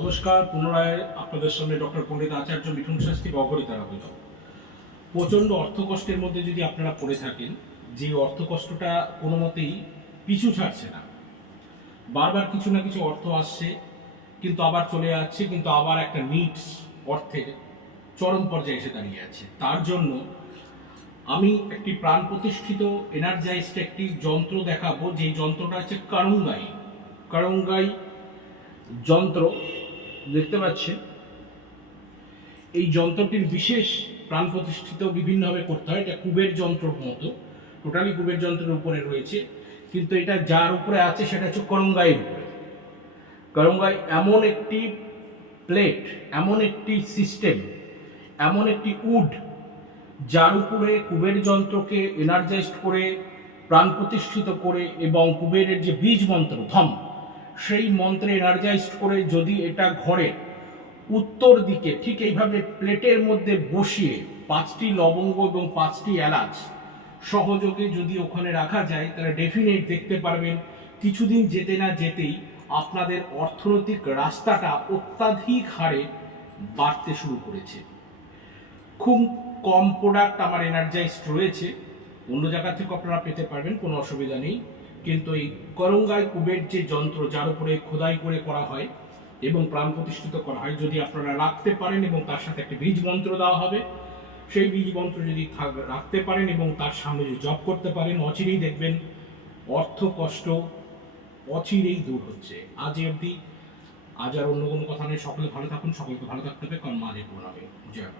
নমস্কার, পুনরায় আপনাদের সামনে ডক্টর পণ্ডিত আচার্য মিঠুন শাস্ত্রী অগরিতারা হইল প্রচণ্ড অর্থকষ্টের মধ্যে যদি আপনারা পড়ে থাকেন, যে অর্থকষ্টটা কোনো মতেই পিছু ছাড়ছে না। বারবার কিছু না কিছু অর্থ আসছে, কিন্তু আবার চলে যাচ্ছে, কিন্তু আবার একটা নিডস অর্থের চরম পর্যায়ে এসে দাঁড়িয়ে আছে। তার জন্য আমি একটি প্রাণ প্রতিষ্ঠিত এনার্জাইজড একটি যন্ত্র দেখাবো, যেই যন্ত্রটা হচ্ছে কারুঙ্গাই। কারুঙ্গাই যন্ত্র দেখতে পাচ্ছেন এই যন্ত্রটির বিশেষ প্রাণ প্রতিষ্ঠিত বিভিন্নভাবে করতে হয়। এটা কুবের যন্ত্রর মতো। টোটালি কুবের যন্ত্রের উপরে রয়েছে। কিন্তু এটা যার উপরে আছে সেটা হচ্ছে করঙ্গাইয়ের উপরে। করঙ্গাই এমন একটি প্লেট, এমন একটি সিস্টেম, এমন একটি উড যার উপরে কুবের যন্ত্রকে এনার্জাইজড করে, প্রাণ প্রতিষ্ঠিত করে এবং কুবেরের যে বীজ মন্ত্র, ধম সেই মন্ত্রে এনার্জাইজড করে যদি এটা ঘরে উত্তর দিকে, ঠিক এইভাবে প্লেটের মধ্যে বসিয়ে পাঁচটি লবঙ্গ এবং পাঁচটি এলাচ সহযোগে যদি ওখানে রাখা যায়, তাহলে ডেফিনেট দেখতে পারবেন কিছুদিন যেতে না যেতেই আপনাদের অর্থনৈতিক রাস্তাটা অত্যাধিক হারে বাড়তে শুরু করেছে। খুব কম প্রোডাক্ট আমার এনার্জাইজড রয়েছে। অন্য জায়গা থেকে আপনারা পেতে পারবেন, কোনো অসুবিধা নেই। কিন্তু এই করঙ্গাই কুবের যে যন্ত্র, যার উপরে খোদাই করে করা হয় এবং প্রাণ প্রতিষ্ঠিত করা হয়, যদি আপনারা রাখতে পারেন এবং তার সাথে একটা বীজ মন্ত্র দেওয়া হবে, সেই বীজ মন্ত্র যদি রাখতে পারেন এবং তার সামনে যদি জপ করতে পারেন, অচিরেই দেখবেন অর্থ কষ্ট অচিরেই দূর হচ্ছে। আজ অবধি, আজ আর অন্য কোনো কথা নেই। সকলে ভালো থাকুন, সকলকে ভালো থাকতে হবে। কারণ মা যে প্রণামে জয়